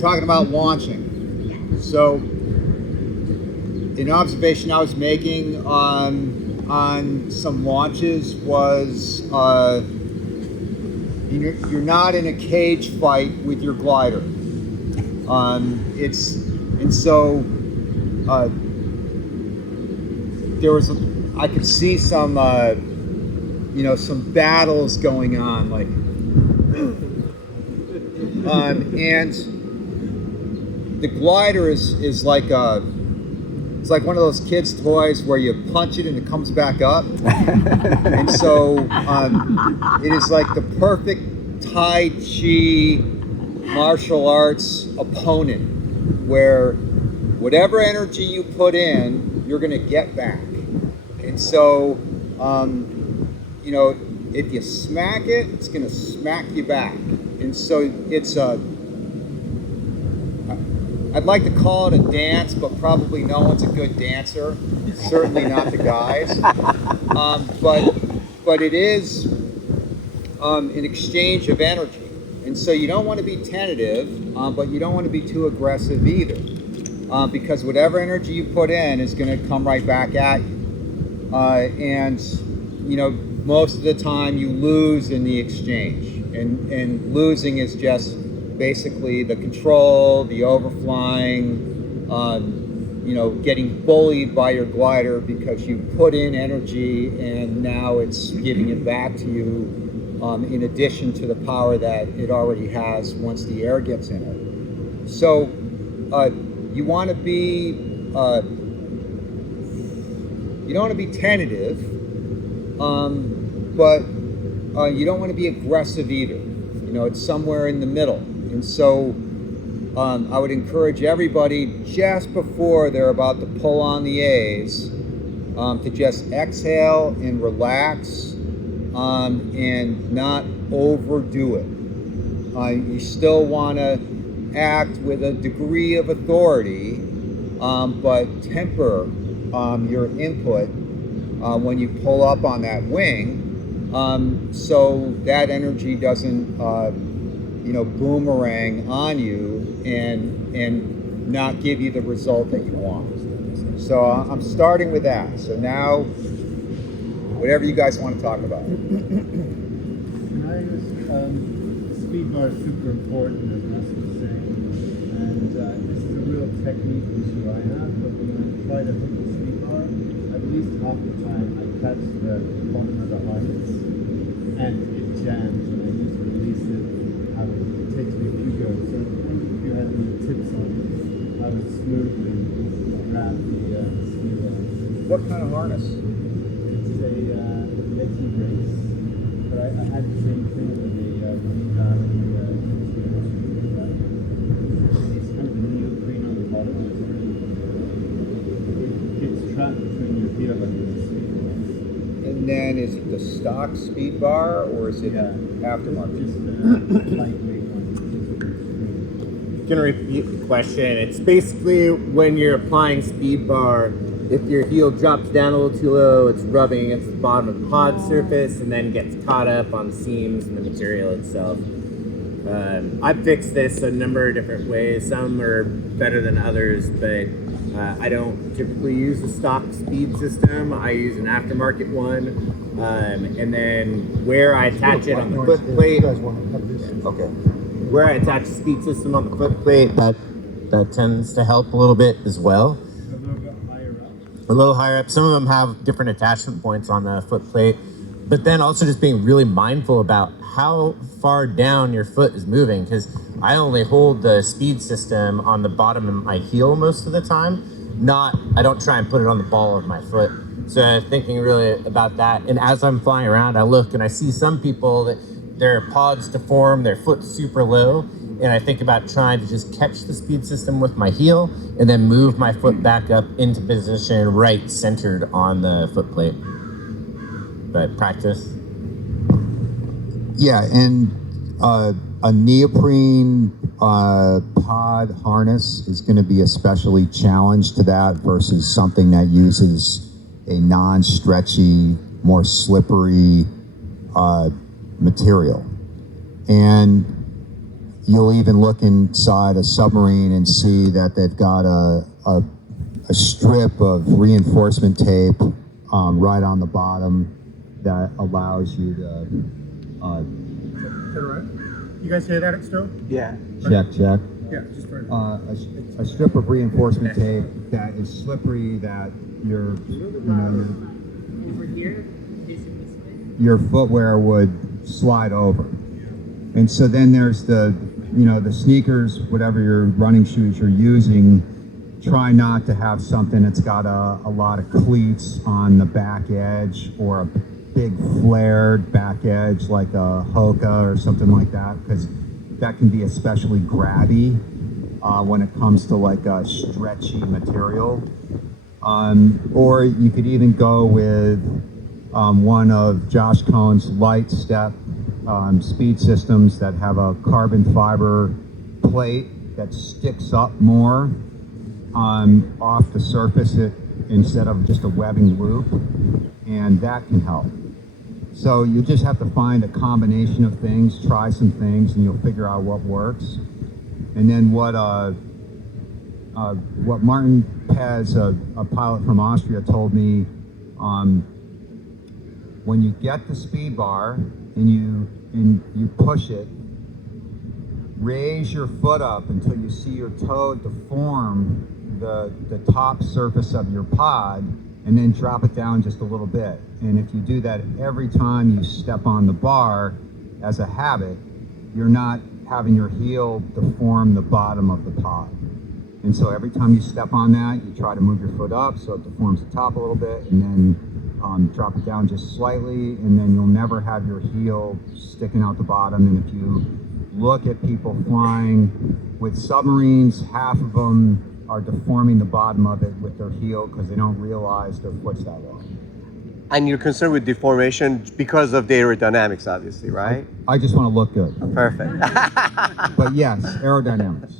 talking about launching. So, an observation I was making on some launches was you're not in a cage fight with your glider. I could see some some battles going on, like, and the glider is like it's like one of those kids' toys where you punch it and it comes back up. And so it is like the perfect Tai Chi martial arts opponent, where whatever energy you put in, you're going to get back. And so, if you smack it, it's going to smack you back. And so it's I'd like to call it a dance, but probably no one's a good dancer. Certainly not the guys. But it is an exchange of energy. And so you don't want to be tentative, but you don't want to be too aggressive either. Because whatever energy you put in is going to come right back at you. And most of the time you lose in the exchange. And losing is just basically the control, the overflying, getting bullied by your glider because you put in energy and now it's giving it back to you, in addition to the power that it already has once the air gets in it. So you want to be you don't want to be tentative, but you don't want to be aggressive either. It's somewhere in the middle. And so I would encourage everybody just before they're about to pull on the A's to just exhale and relax and not overdo it. You still want to act with a degree of authority, but temper your input when you pull up on that wing, so that energy doesn't boomerang on you and not give you the result that you want. So I'm starting with that. So now, whatever you guys want to talk about. Speed bar is super important, as Russ was saying, and this is a real technique issue I have, but when I try to hook the speed bar, at least half the time I catch the bottom of the harness and it jams, and I just release it. It takes me a few goes. So I wonder if you had any tips on how to smoothly grab the speed bar. What kind of harness? It's a Lecky brace, but I had the same thing with the it's kind of a neoprene on the bottom. It's trapped between your heel and your speed bar. And then is it the stock speed bar or is it aftermarket? Just lightweight one. Can I repeat the question? It's basically when you're applying speed bar, if your heel drops down a little too low, it's rubbing against the bottom of the pod surface and then gets caught up on the seams and the material itself. I've fixed this a number of different ways. Some are better than others, but I don't typically use a stock speed system. I use an aftermarket one, and then where I attach it on the foot plate. Okay. Where I attach the speed system on the foot plate, that tends to help a little bit as well. A little higher up. Some of them have different attachment points on the foot plate, but then also just being really mindful about how far down your foot is moving, because I only hold the speed system on the bottom of my heel most of the time. I don't try and put it on the ball of my foot. So thinking really about that. And as I'm flying around, I look and I see some people that their pods deform, their foot's super low. And I think about trying to just catch the speed system with my heel and then move my foot back up into position right centered on the foot plate. But practice. Yeah, and a neoprene pod harness is going to be especially challenged to that versus something that uses a non-stretchy, more slippery material. And you'll even look inside a submarine and see that they've got a strip of reinforcement tape right on the bottom that allows you to You guys hear that still? Yeah. check. Yeah, just for A strip of reinforcement tape that is slippery that Over here, facing this way. your footwear would slide over. And so then there's the sneakers, whatever your running shoes you're using, try not to have something that's got a lot of cleats on the back edge or a big flared back edge like a Hoka or something like that, because that can be especially grabby when it comes to like a stretchy material. Or you could even go with one of Josh Cohn's light step speed systems that have a carbon fiber plate that sticks up more off the surface instead of just a webbing loop, and that can help. So you just have to find a combination of things, try some things, and you'll figure out what works. And then what Martin Pez, a pilot from Austria, told me, when you get the speed bar and you push it, raise your foot up until you see your toe deform the top surface of your pod, and then drop it down just a little bit. And if you do that every time you step on the bar as a habit, you're not having your heel deform the bottom of the pod. And so every time you step on that, you try to move your foot up so it deforms the top a little bit, and then drop it down just slightly, and then you'll never have your heel sticking out the bottom. And if you look at people flying with submarines, half of them are deforming the bottom of it with their heel because they don't realize their foot's that low. And you're concerned with deformation because of the aerodynamics, obviously, right? I just want to look good. Perfect. But yes, aerodynamics.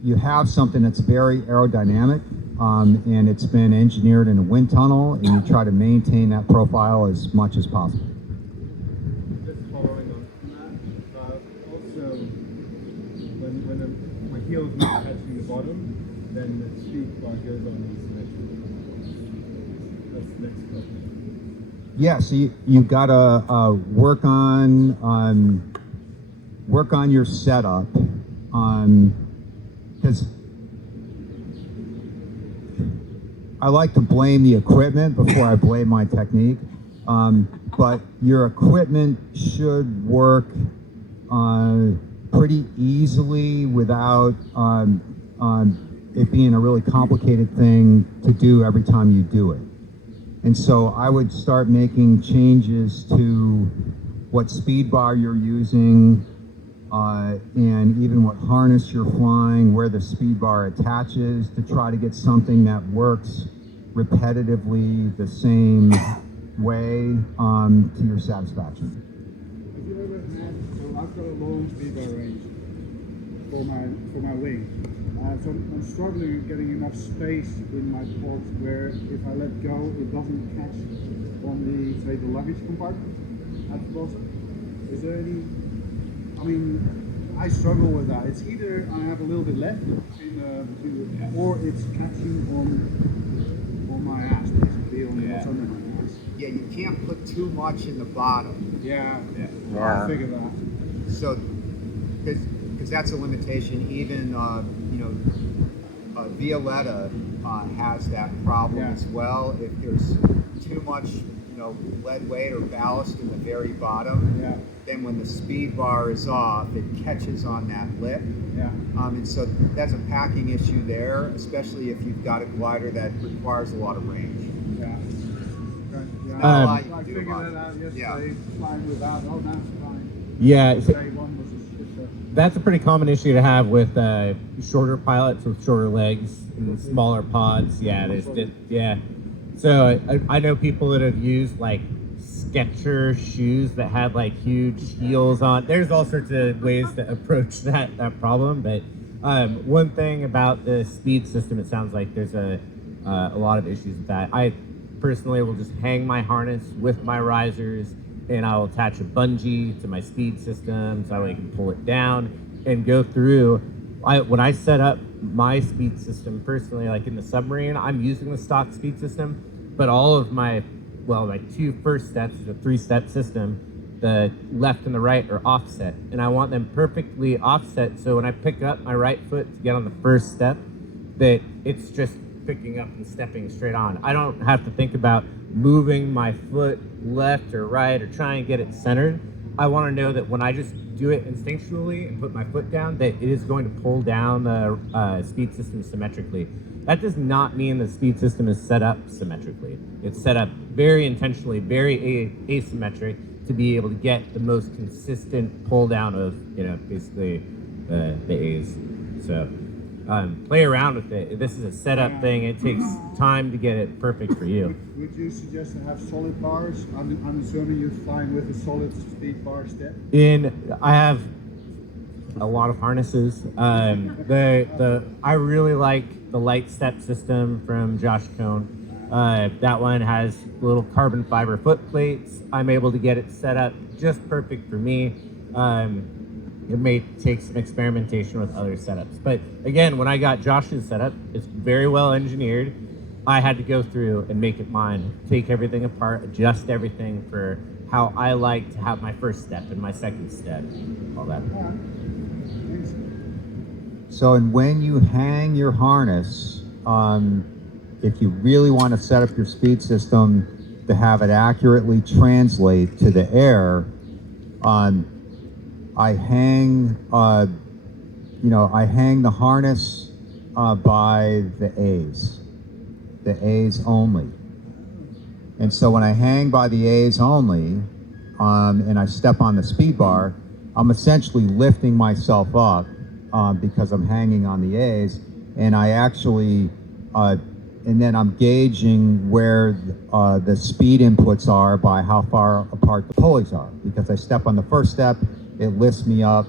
You have something that's very aerodynamic, and it's been engineered in a wind tunnel, and you try to maintain that profile as much as possible. Just following on from that, also when my heel is not touching the bottom, then the speed bar goes on asymmetrical. That's the next question. Yeah, so you gotta work on your setup, because I like to blame the equipment before I blame my technique. But your equipment should work pretty easily without it being a really complicated thing to do every time you do it. And so I would start making changes to what speed bar you're using, and even what harness you're flying, where the speed bar attaches, to try to get something that works repetitively the same way to your satisfaction. Have you ever had, so I've got a long speed bar range for my wing. So I'm struggling getting enough space in my pods where if I let go, it doesn't catch on the, say, the luggage compartment at the bottom. Is there any, I struggle with that. It's either I have a little bit left or it's catching on my ass, basically, on what's under my ass. Yeah, you can't put too much in the bottom. Yeah. Yeah. I figured that. So, because that's a limitation. Even Violetta has that problem as well. If there's too much, lead weight or ballast in the very bottom, then when the speed bar is off, it catches on that lip. And so that's a packing issue there, especially if you've got a glider that requires a lot of range. Not a lot you I can do figured about that out it. yesterday, flying without, oh, that's fine. Yeah, Day one was a shit show. that's a pretty common issue to have with shorter pilots with shorter legs and smaller pods. So I know people that have used like Skechers shoes that had like huge heels on. There's all sorts of ways to approach that problem, but one thing about the speed system, it sounds like there's a lot of issues with that. I personally will just hang my harness with my risers and I'll attach a bungee to my speed system so I can pull it down and go through. When I set up my speed system personally, like in the submarine, I'm using the stock speed system, but all of my two first steps, the 3-step system, the left and the right are offset, and I want them perfectly offset. So when I pick up my right foot to get on the first step, that it's just picking up and stepping straight on. I don't have to think about moving my foot left or right or trying to get it centered. I want to know that when I just do it instinctually and put my foot down, that it is going to pull down the speed system symmetrically. That does not mean the speed system is set up symmetrically. It's set up very intentionally, very asymmetric to be able to get the most consistent pull down of, basically the A's. So play around with it. This is a setup thing. It takes time to get it perfect for you. Would you suggest to have solid bars? I'm assuming you're flying with a solid speed bar step. I have a lot of harnesses. I really like the light step system from Josh Cohn. That one has little carbon fiber foot plates. I'm able to get it set up just perfect for me. It may take some experimentation with other setups. But again, when I got Josh's setup, it's very well engineered. I had to go through and make it mine, take everything apart, adjust everything for how I like to have my first step and my second step, all that. So, and when you hang your harness, if you really want to set up your speed system to have it accurately translate to the air, I hang, I hang the harness by the A's only. And so when I hang by the A's only, and I step on the speed bar, I'm essentially lifting myself up because I'm hanging on the A's, and I actually, and then I'm gauging where the speed inputs are by how far apart the pulleys are. Because I step on the first step, it lifts me up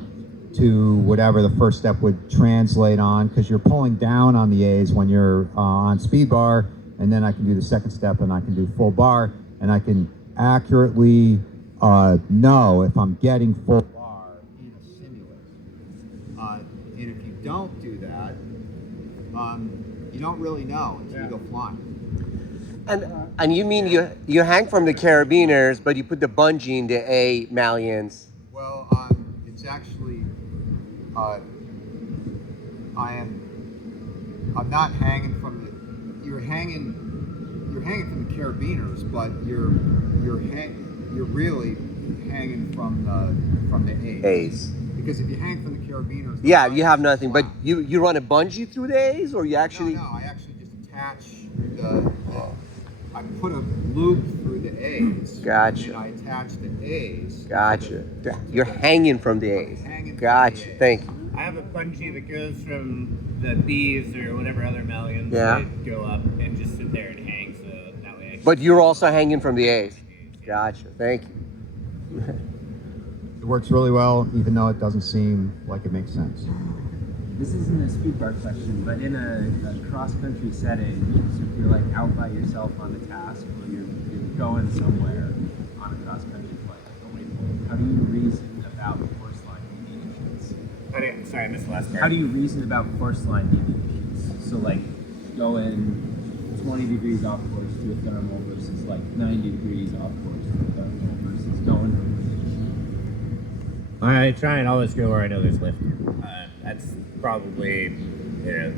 to whatever the first step would translate on, because you're pulling down on the A's when you're on speed bar, and then I can do the second step and I can do full bar, and I can accurately know if I'm getting full bar in a simulator. And if you don't do that, you don't really know until you go flying. And you mean you hang from the carabiners, but you put the bungee in the A malleons. Well, it's actually, I'm not hanging from the, you're hanging from the carabiners, but you're really hanging from the A's. Because if you hang from the carabiners, Yeah, you have nothing. But you run a bungee through the A's, or you actually? No, I actually just attach I put a loop through the A's. Gotcha. And I attach the A's. Gotcha. You're hanging from the A's. Gotcha. Thank you. I have a bungee that goes from the B's or whatever other malleons that go up and just sit there and hang, so that way I can... But you're also hanging from the A's. Gotcha. Thank you. It works really well, even though it doesn't seem like it makes sense. This isn't a speed bar question, but in a cross-country setting, so if you're like out by yourself on a task, or you're going somewhere on a cross-country flight, like a waypoint, how do you reason about course line deviations? Sorry, I missed the last part. How do you reason about course line deviations? So like going 20 degrees off course to a thermal versus like 90 degrees off course to a thermal versus going from position. I try and always go where I know there's lift. That's probably the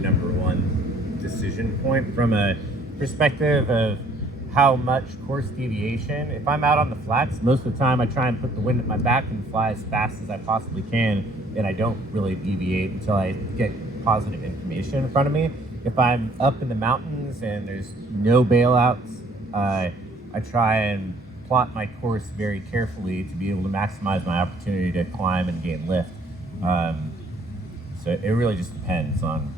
number one decision point from a perspective of how much course deviation. If I'm out on the flats, most of the time I try and put the wind at my back and fly as fast as I possibly can, and I don't really deviate until I get positive information in front of me. If I'm up in the mountains and there's no bailouts, I try and plot my course very carefully to be able to maximize my opportunity to climb and gain lift. So it really just depends on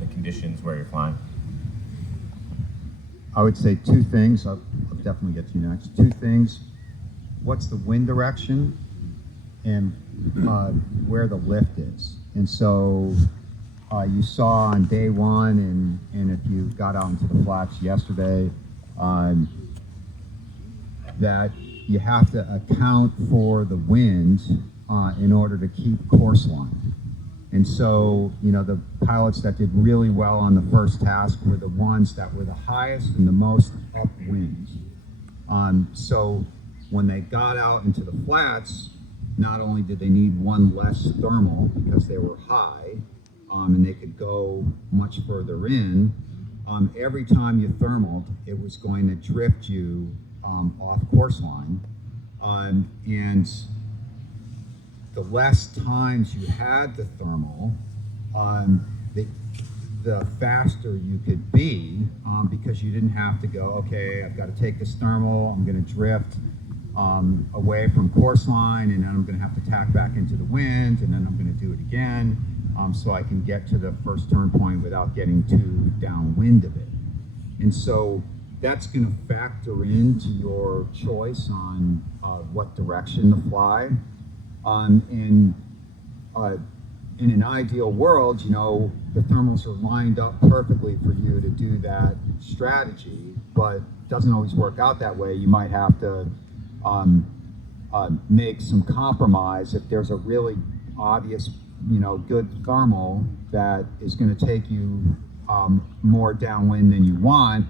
the conditions where you're flying. I would say two things. I'll definitely get to you next. Two things. What's the wind direction and where the lift is. And so you saw on day one, and if you got out into the flats yesterday, that you have to account for the wind in order to keep course line. And so, you know, the pilots that did really well on the first task were the ones that were the highest and the most upwind. So when they got out into the flats, not only did they need one less thermal because they were high, and they could go much further in, every time you thermaled, it was going to drift you off course line. And the less times you had the thermal, the faster you could be, because you didn't have to go, okay, I've got to take this thermal, I'm going to drift away from course line, and then I'm going to have to tack back into the wind, and then I'm going to do it again, so I can get to the first turn point without getting too downwind of it. And so that's going to factor into your choice on what direction to fly. In an ideal world, you know, the thermals are lined up perfectly for you to do that strategy, but it doesn't always work out that way. You might have to make some compromise if there's a really obvious, you know, good thermal that is going to take you more downwind than you want,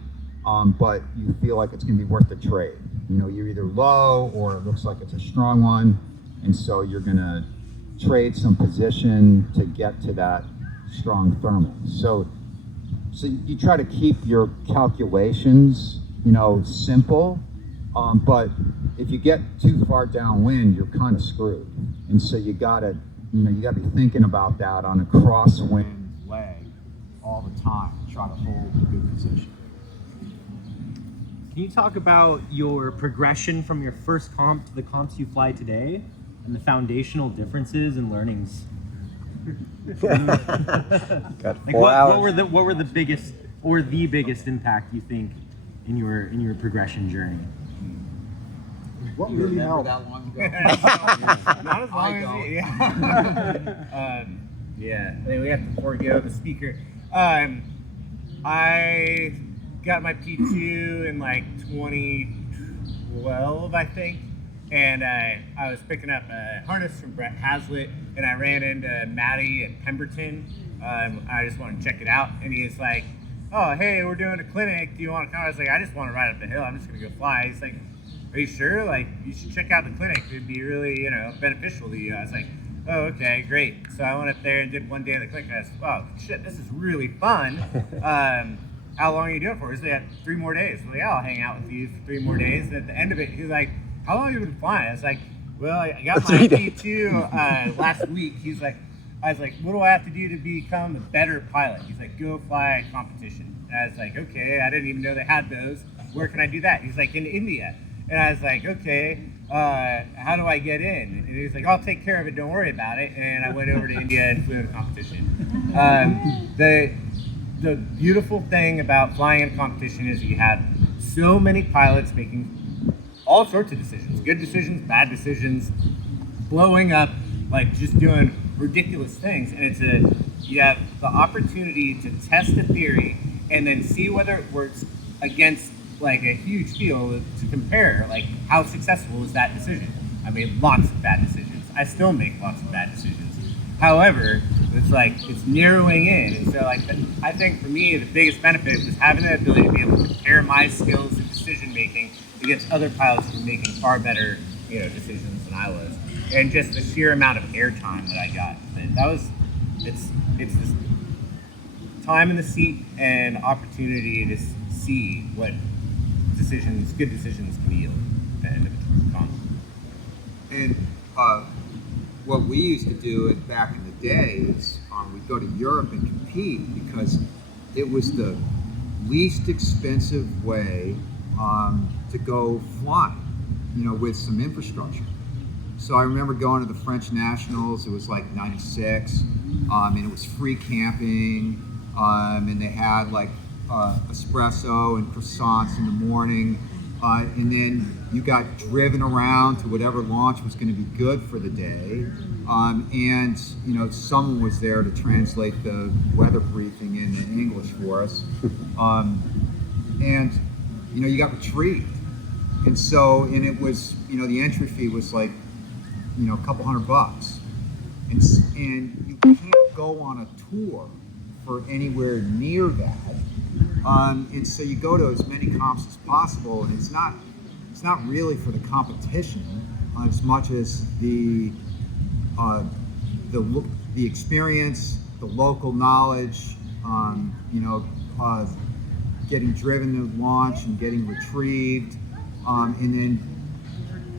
but you feel like it's going to be worth the trade. You know, you're either low or it looks like it's a strong one, and so you're going to trade some position to get to that strong thermal. So you try to keep your calculations, you know, simple, but if you get too far downwind, you're kind of screwed. And so you gotta be thinking about that on a crosswind leg all the time. Try to hold a good position. Can you talk about your progression from your first comp to the comps you fly today and the foundational differences and learnings? Got Like 4 hours. what were the biggest impact you think in your progression journey? What really helped? that long ago? Not as long as it, yeah. Yeah, I mean, we have to forego the speaker. I got my P2 in like 2012, I think, and I was picking up a harness from Brett Hazlitt, and I ran into Matty at Pemberton. I just wanted to check it out, and he was like, "Oh, hey, we're doing a clinic. Do you want to come?" I was like, "I just want to ride up the hill. I'm just gonna go fly." He's like, "Are you sure? Like, you should check out the clinic. It'd be really, you know, beneficial to you." I was like, "Oh, okay, great." So I went up there and did one day of the clinic. I was, "Wow, shit, this is really fun." How long are you doing it for? He's like, 3 more days. I'm like, "Yeah, I'll hang out with you for 3 more days." And at the end of it, he's like, "How long have you been flying?" I was like, "Well, I got my P2 last week." He's like, I was like, "What do I have to do to become a better pilot?" He's like, "Go fly a competition." And I was like, "Okay, I didn't even know they had those. Where can I do that?" He's like, "In India." And I was like, "Okay, how do I get in?" And he was like, "I'll take care of it, don't worry about it." And I went over to India and flew in a competition. The beautiful thing about flying in competition is you have so many pilots making all sorts of decisions, good decisions, bad decisions, blowing up, like just doing ridiculous things. And you have the opportunity to test a theory and then see whether it works against like a huge field to compare, like how successful is that decision. I made lots of bad decisions. I still make lots of bad decisions. However, it's narrowing in, and so I think for me the biggest benefit was having the ability to be able to compare my skills in decision making against other pilots who were making far better, you know, decisions than I was, and just the sheer amount of airtime that I got. And it's this time in the seat and opportunity to see what good decisions can yield at the end of the comp. And what we used to do back in the day is we'd go to Europe and compete because it was the least expensive way to go flying, you know, with some infrastructure. So I remember going to the French Nationals. It was like '96, and it was free camping, and they had like espresso and croissants in the morning, and then you got driven around to whatever launch was going to be good for the day, and you know, someone was there to translate the weather briefing into English for us, and you know, you got retrieved. And so, and it was, you know, the entry fee was like, you know, a couple $100. And you can't go on a tour for anywhere near that. And so you go to as many comps as possible, and it's not really for the competition as much as the experience, the local knowledge, you know, getting driven to launch and getting retrieved, and then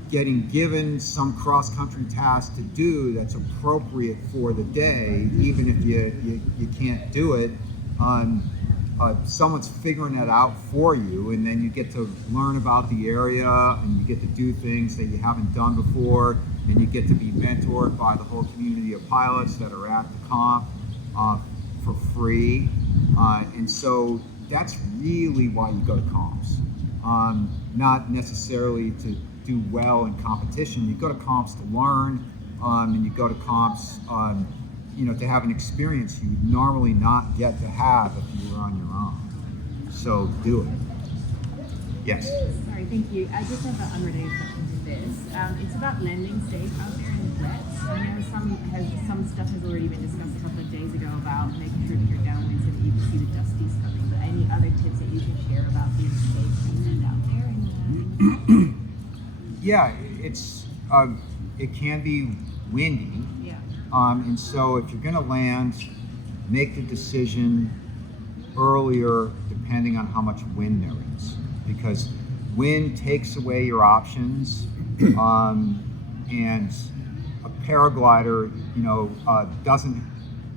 getting given some cross-country task to do that's appropriate for the day, even if you can't do it. Someone's figuring that out for you, and then you get to learn about the area, and you get to do things that you haven't done before, and you get to be mentored by the whole community of pilots that are at the comp for free. And so that's really why you go to comps, not necessarily to do well in competition. You go to comps to learn, and you go to comps, you know, to have an experience you would normally not get to have if you were on your own. So do it. Yes. Sorry, thank you. I just have an unrelated question to this. It's about landing safe out there in the wets. I know some stuff has already been discussed a couple of days ago about making sure that you're downwind so that you can see the dusties coming. But any other tips that you can share about being safe and land out there? Yeah, it can be windy. Yeah. And so if you're going to land, make the decision earlier depending on how much wind there is, because wind takes away your options, and a paraglider, you know,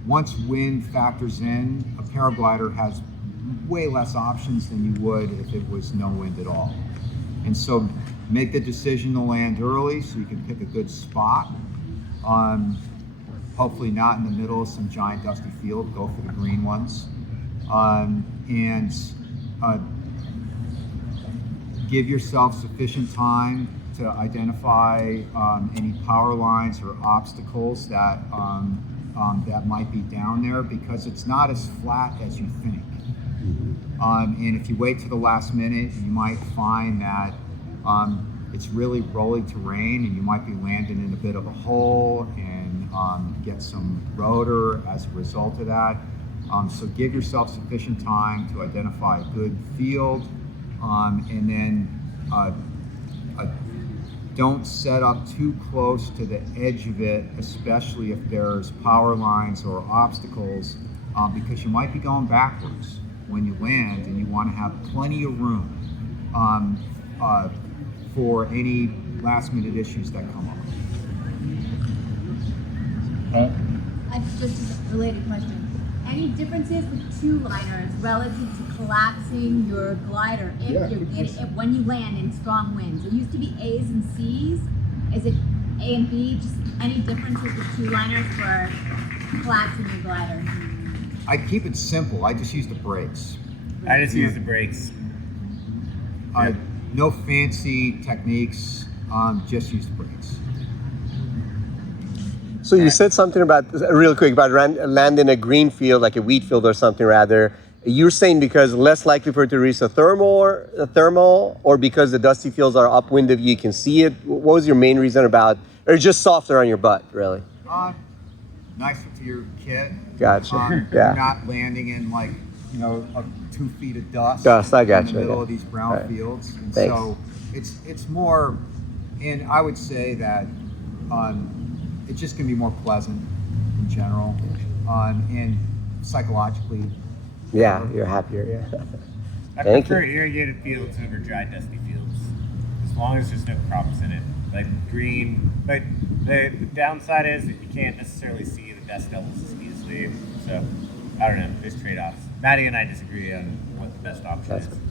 once wind factors in, a paraglider has way less options than you would if it was no wind at all. And so make the decision to land early so you can pick a good spot. Hopefully not in the middle of some giant dusty field, go for the green ones. And give yourself sufficient time to identify any power lines or obstacles that that might be down there, because it's not as flat as you think. And if you wait to the last minute, you might find that it's really rolly terrain, and you might be landing in a bit of a hole and get some rotor as a result of that. So give yourself sufficient time to identify a good field, and then don't set up too close to the edge of it, especially if there's power lines or obstacles, because you might be going backwards when you land, and you want to have plenty of room for any last minute issues that come up. Just a related question. Any differences with two-liners relative to collapsing your glider when you land in strong winds? It used to be A's and C's. Is it A and B? Just any differences with two-liners for collapsing your glider? I keep it simple. I just use the brakes. I just use the brakes. No fancy techniques. Just use the brakes. So you said something about, real quick, about landing a green field, like a wheat field or something rather. You're saying because less likely for it to reach a thermal, or because the dusty fields are upwind of you can see it? What was your main reason about, or just softer on your butt, really? Nicer to your kit. Gotcha. You're not landing in, like, you know, 2 feet of dust. I got in you. the middle of these brown fields. And Thanks. so it's more, and I would say that it's just going to be more pleasant in general, and psychologically. Yeah, you're happier. Yeah. I prefer irrigated fields over dry, dusty fields, as long as there's no crops in it, like green. But the downside is that you can't necessarily see the dust levels as easily. So I don't know. There's trade-offs. Maddie and I disagree on what the best option is.